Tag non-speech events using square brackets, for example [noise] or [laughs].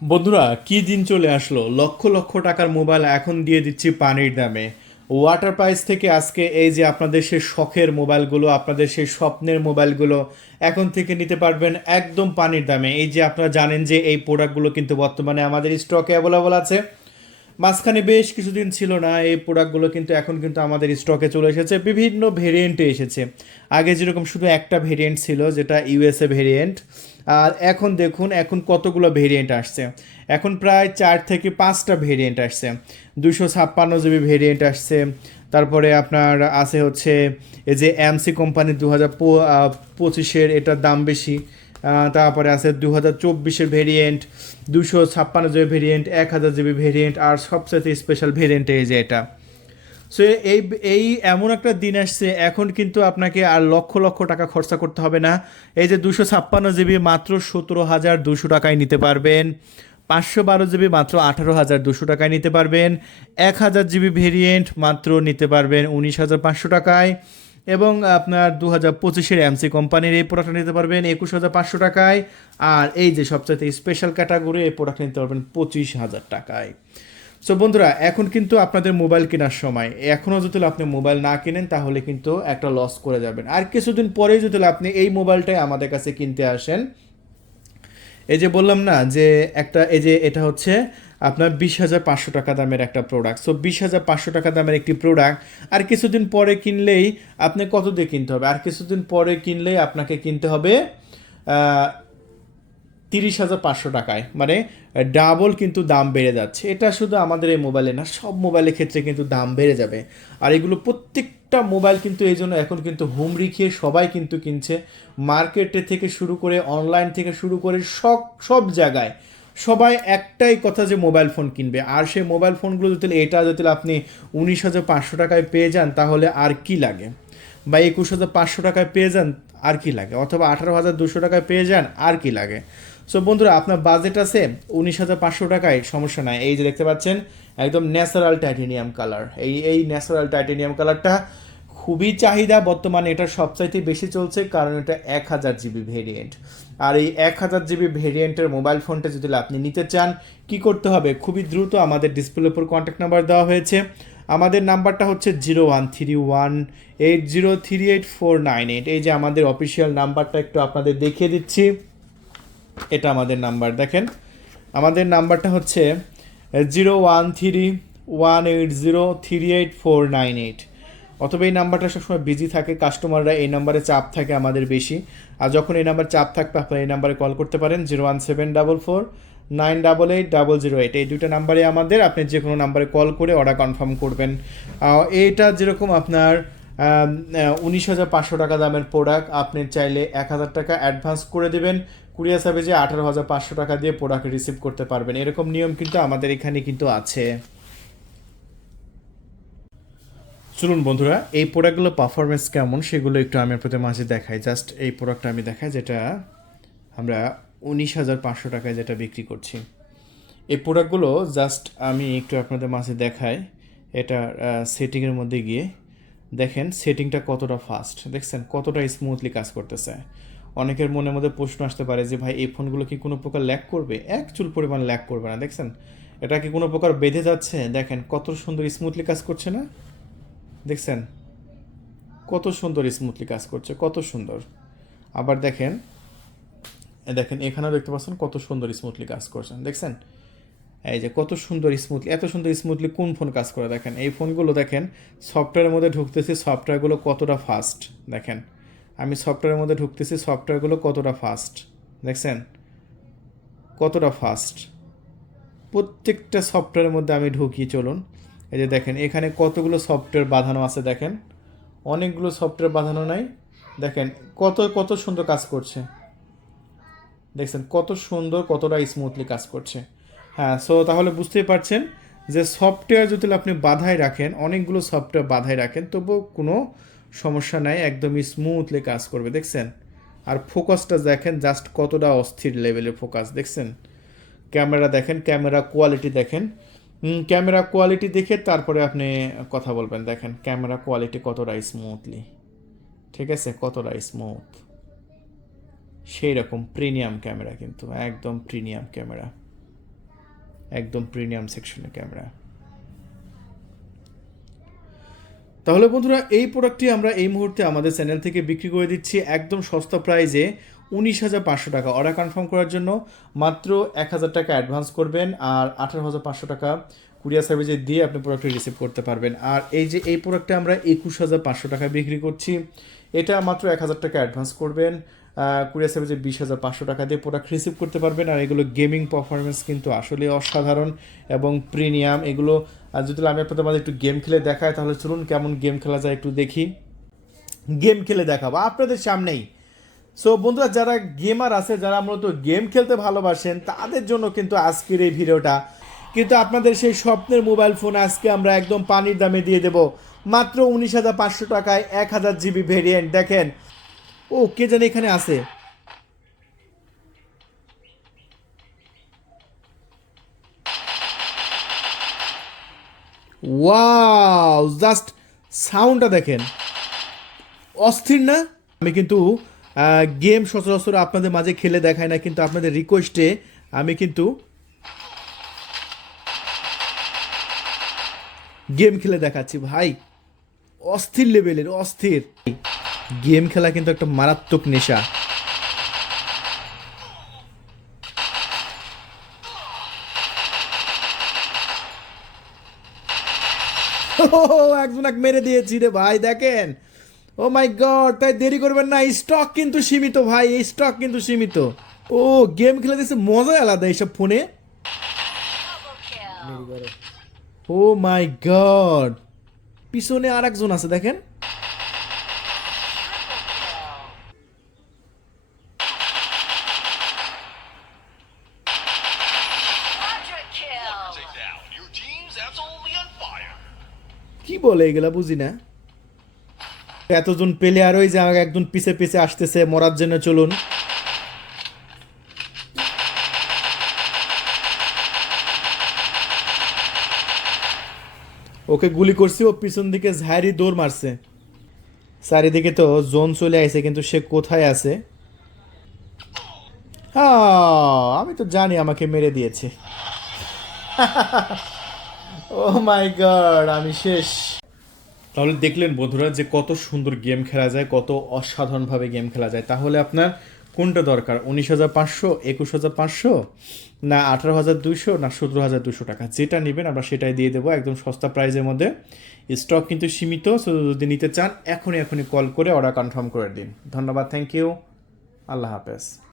বন্ধুরা, কি দিন চলে আসলো? লক্ষ লক্ষ টাকার মোবাইল এখন দিয়ে দিচ্ছি পানির দামে। ওয়াটার প্রাইস থেকে আজকে এই যে আপনাদের সেই শখের মোবাইলগুলো, আপনাদের সেই স্বপ্নের মোবাইলগুলো এখন থেকে নিতে পারবেন একদম পানির দামে। এই যে আপনারা জানেন যে এই প্রোডাক্টগুলো কিন্তু বর্তমানে আমাদের স্টকে অ্যাভেলেবল আছে। মাঝখানে বেশ কিছুদিন ছিল না, এই প্রোডাক্টগুলো কিন্তু এখন কিন্তু আমাদের স্টকে চলে এসেছে, বিভিন্ন ভেরিয়েন্টে এসেছে। আগে যেরকম শুধু একটা ভেরিয়েন্ট ছিল, যেটা ইউএসএ ভেরিয়েন্ট আর এখন দেখুন, এখন কতগুলো ভেরিয়েন্ট আসছে। এখন প্রায় চার থেকে পাঁচটা ভেরিয়েন্ট আসছে। দুশো ছাপ্পান্ন জিবি ভেরিয়েন্ট আসছে, তারপরে আপনার আছে হচ্ছে, এই যে এমসি কোম্পানি দু হাজার পঁচিশের এটার দাম বেশি। তারপরে আছে দু হাজার চব্বিশের ভেরিয়েন্ট দুশো ছাপ্পান্ন জিবি ভেরিয়েন্ট এক হাজার জিবি ভেরিয়েন্ট আর সবচেয়ে স্পেশাল ভেরিয়েন্ট এই যে এটা। সো এই এই এমন একটা দিন আসছে, এখন কিন্তু আপনাকে আর লক্ষ লক্ষ টাকা খরচা করতে হবে না। এই যে দুশো ছাপ্পান্ন জিবি মাত্র সতেরো হাজার দুশো টাকায় নিতে পারবেন। পাঁচশো বারো জিবি মাত্র আঠারো হাজার দুশো টাকায় নিতে পারবেন। এক হাজার জিবি ভেরিয়েন্ট মাত্র নিতে পারবেন উনিশ হাজার পাঁচশো টাকায়। এবং আপনার দু হাজার পঁচিশের এমসি কোম্পানির এই প্রোডাক্টটা নিতে পারবেন একুশ হাজার পাঁচশো টাকায়। আর এই যে সবচেয়ে স্পেশাল ক্যাটাগরি এই প্রোডাক্ট নিতে পারবেন পঁচিশ হাজার টাকায়। সো বন্ধুরা, এখন কিন্তু আপনাদের মোবাইল কেনার সময়। এখনও যদি আপনি মোবাইল না কিনেন, তাহলে কিন্তু একটা লস করে যাবেন। আর কিছুদিন পরেই যদি আপনি এই মোবাইলটাই আমাদের কাছে কিনতে আসেন, এই যে বললাম না যে একটা, এই যে এটা হচ্ছে আপনার বিশ হাজার পাঁচশো টাকা দামের একটা প্রোডাক্ট সো বিশ হাজার পাঁচশো টাকা দামের একটি প্রোডাক্ট আর কিছুদিন পরে কিনলেই আপনি কত দিয়ে কিনতে হবে? আর কিছুদিন পরে কিনলেই আপনাকে কিনতে হবে তিরিশ হাজার পাঁচশো টাকায়। মানে ডাবল কিন্তু দাম বেড়ে যাচ্ছে। এটা শুধু আমাদের এই মোবাইলে না, সব মোবাইলের ক্ষেত্রে কিন্তু দাম বেড়ে যাবে। আর এগুলো প্রত্যেকটা মোবাইল কিন্তু এই জন্য এখন কিন্তু হুমড়ি খেয়ে সবাই কিন্তু কিনছে। মার্কেটে থেকে শুরু করে অনলাইন থেকে শুরু করে সব সব জায়গায় সবাই একটাই কথা যে মোবাইল ফোন কিনবে। আর সেই মোবাইল ফোনগুলো যদি এটা যদি আপনি উনিশ হাজার পাঁচশো টাকায় পেয়ে যান, তাহলে আর কি লাগে? বা একুশ হাজার পাঁচশো টাকায় পেয়ে যান, আর কি লাগে? অথবা আঠারো হাজার দুশো টাকায় পেয়ে যান, আর কি লাগে? সো বন্ধুরা, আপনার বাজেট আছে, উনিশ হাজার পাঁচশো টাকায়, সমস্যা নাই। এই যে দেখতে পাচ্ছেন, একদম ন্যাচারাল টাইটেনিয়াম কালার এই এই ন্যাচারাল টাইটেনিয়াম কালারটা খুবই চাহিদা, বর্তমানে এটা সবচাইতে বেশি চলছে, কারণ এটা এক হাজার জিবি ভেরিয়েন্ট আর এই এক হাজার জিবি ভেরিয়েন্টের মোবাইল ফোনটা যদি আপনি নিতে চান, কি করতে হবে? খুবই দ্রুত আমাদের ডিসপ্লের উপর কন্ট্যাক্ট নাম্বার দেওয়া হয়েছে। আমাদের নাম্বারটা হচ্ছে zero one three one eight zero three eight four nine eight এই যে আমাদের অফিসিয়াল নাম্বারটা একটু আপনাদের দেখিয়ে দিচ্ছি। এটা আমাদের নাম্বার দেখেন। আমাদের নাম্বারটা হচ্ছে zero one three one eight zero three eight four nine eight অথবা এই নাম্বারটা সবসময় বিজি থাকে কাস্টমাররা এই নাম্বারে চাপ থাকে আমাদের বেশি। আর যখন এই নাম্বার চাপ থাকবে, আপনারা এই নাম্বারে কল করতে পারেন zero one seven double four nine double eight double zero eight এই দুটো নাম্বারে আমাদের, আপনি যে কোনো নাম্বারে কল করে অর্ডার কনফার্ম করবেন। এইটা যেরকম আপনার উনিশ হাজার পাঁচশো টাকা দামের প্রোডাক্ট আপনি চাইলে এক হাজার টাকা অ্যাডভান্স করে দেবেন। কুরিয়ার সার্ভিসে আঠারো হাজার পাঁচশো টাকা দিয়ে প্রোডাক্ট রিসিভ করতে পারবেন। এরকম নিয়ম কিন্তু আমাদের এখানে কিন্তু আছে। চলুন বন্ধুরা, এই প্রোডাক্টগুলো পারফরমেন্স কেমন সেগুলো একটু আমি আপনাদের মাঝে দেখাই। জাস্ট এই প্রোডাক্টটা আমি দেখাই, যেটা আমরা উনিশ হাজার পাঁচশো টাকায় যেটা বিক্রি করছি। এই প্রোডাক্টগুলো জাস্ট আমি একটু আপনাদের মাঝে দেখাই। এটা সেটিংয়ের মধ্যে গিয়ে। দেখেন সেটিংটা কতটা ফাস্ট দেখছেন, কতটা স্মুথলি কাজ করতেছে। অনেকের মনের মধ্যে প্রশ্ন আসতে পারে যে, ভাই, এই ফোনগুলো কি কোনো প্রকার ল্যাক করবে? এক চুল পরিমাণ ল্যাক করবে না। দেখছেন, এটা কি কোনো প্রকার বেঁধে যাচ্ছে? দেখেন, কত সুন্দর স্মুথলি কাজ করছে না? দেখছেন? কত সুন্দর স্মুথলি কাজ করছে, কত সুন্দর। আবার দেখেন দেখেন এখানেও দেখতে পাচ্ছেন কত সুন্দর স্মুথলি কাজ করছেন দেখছেন? এই যে কত সুন্দর স্মুথলি এত সুন্দর স্মুথলি কোন ফোন কাজ করে দেখেন? এই ফোনগুলো দেখেন সফটওয়্যারের মধ্যে ঢুকতেছি সফটওয়্যারগুলো কতটা ফাস্ট দেখেন। আমি সফটওয়্যারের মধ্যে ঢুকতেছি সফটওয়্যারগুলো কতটা ফাস্ট দেখছেন? কতটা ফাস্ট প্রত্যেকটা সফটওয়্যারের মধ্যে আমি ঢুকি, চলুন। এই যে দেখেন, এখানে কতগুলো সফটওয়্যার বাঁধানো আছে দেখেন। অনেকগুলো সফটওয়্যার বাঁধানো নাই। দেখেন, কত কত সুন্দর কাজ করছে। দেখছেন, কত সুন্দর, কতটা স্মুথলি কাজ করছে। হ্যাঁ সো তাহলে বুঝতেই পারছেন যে সফটওয়্যার যদি আপনি বাধায় রাখেন, অনেকগুলো সফটওয়্যার বাধায় রাখেন, তবুও কোনো সমস্যা নাই, একদমই স্মুথলি কাজ করবে, দেখছেন? আর ফোকাসটা দেখেন জাস্ট কতটা অস্থির লেভেলের ফোকাস দেখছেন? ক্যামেরা দেখেন, ক্যামেরা কোয়ালিটি দেখেন। ক্যামেরা কোয়ালিটি দেখে তারপরে আপনি কথা বলবেন। দেখেন ক্যামেরা কোয়ালিটি কতটা স্মুথলি ঠিক আছে? কতটা স্মুথ সেই রকম প্রিমিয়াম ক্যামেরা কিন্তু, একদম প্রিমিয়াম ক্যামেরা একদম প্রিমিয়াম সেকশনের ক্যামেরা তাহলে বন্ধুরা, এই প্রোডাক্টটি আমরা এই মুহূর্তে আমাদের চ্যানেল থেকে বিক্রি করে দিচ্ছি। একদম সস্তা প্রাইজে উনিশ হাজার পাঁচশো টাকা। অর্ডার কনফার্ম করার জন্য মাত্র এক হাজার টাকা অ্যাডভান্স করবেন আর আঠারো হাজার পাঁচশো টাকা কুরিয়ার সার্ভিসে দিয়ে আপনি প্রোডাক্টটি রিসিভ করতে পারবেন। আর এই যে এই প্রোডাক্টটা আমরা একুশ হাজার পাঁচশো টাকা বিক্রি করছি, এটা মাত্র এক হাজার টাকা অ্যাডভান্স করবেন। কুরিয়ার সার্ভিসে বিশ হাজার পাঁচশো টাকা দিয়ে প্রোডাক্ট রিসিভ করতে পারবেন। আর এগুলো গেমিং পারফরমেন্স কিন্তু আসলে অসাধারণ এবং প্রিমিয়াম এগুলো যদি আমি আপনাদের মাঝে একটু গেম খেলে দেখাই, তাহলে চলুন কেমন গেম খেলা যায় একটু দেখি। গেম খেলে দেখাবো। আপনাদের সামনেই সো বন্ধুরা, যারা গেমার আছে, যারা মূলত গেম খেলতে ভালোবাসেন, তাদের জন্য কিন্তু আজকের এই ভিডিওটা। কিন্তু আপনাদের সেই স্বপ্নের মোবাইল ফোন আজকে আমরা একদম পানির দামে দিয়ে দেব। মাত্র উনিশ হাজার পাঁচশো টাকায় এক হাজার জিবি ভেরিয়েন্ট দেখেন। ও, কে জানে এখানে আছে? ওয়াও জাস্ট সাউন্ডটা দেখেন। অস্থির না? আমি কিন্তু গেম সচরাচর আপনাদের মাঝে খেলে দেখায় না, কিন্তু আপনাদের রিকোয়েস্টে আমি কিন্তু গেম খেলে দেখাচ্ছি। ভাই, অস্থির লেভেলের অস্থির। গেম খেলা কিন্তু একটা মারাত্মক নেশা। [laughs] একজন এক মেরে দিয়েছি রে ভাই, দেখেন। ও মাই গড তাই দেরি করবেন না স্টক কিন্তু সীমিত ভাই এই স্টক কিন্তু সীমিত। ও গেম খেলে দিয়েছে মজা আলাদা এইসব ফোনে। ও মাই গড পিছনে আর একজন আছে দেখেন. কি বলে এগুলা বুঝি না। এতজন পেলে আর ওই যে আমাকে একজন পিছে পিছে আসতেছে, মরার জন্য চলুন। ওকে গুলি করছি, ও পিছন দিকে ঝাড়ি দৌড় মারছে। চারিদিকে তো জোন চলে আইছে, কিন্তু সে কোথায় আছে? আমি তো জানি আমাকে মেরে দিয়েছে। [laughs] ও মাই গড, আমি শেষ। তাহলে দেখলেন বন্ধুরা যে কত সুন্দর গেম খেলা যায়, কত অসাধারণভাবে গেম খেলা যায়। তাহলে আপনার কোনটা দরকার? উনিশ হাজার পাঁচশো, একুশ হাজার পাঁচশো, না আঠারো হাজার দুইশো, না সতেরো হাজার দুশো টাকা? যেটা নেবেন আমরা সেটাই দিয়ে দেবো একদম সস্তা প্রাইজের মধ্যে। স্টক কিন্তু সীমিত সো যদি নিতে চান, এখনই এখনই কল করে অর্ডার কনফার্ম করে দিন। ধন্যবাদ, থ্যাংক ইউ। আল্লাহ হাফেজ।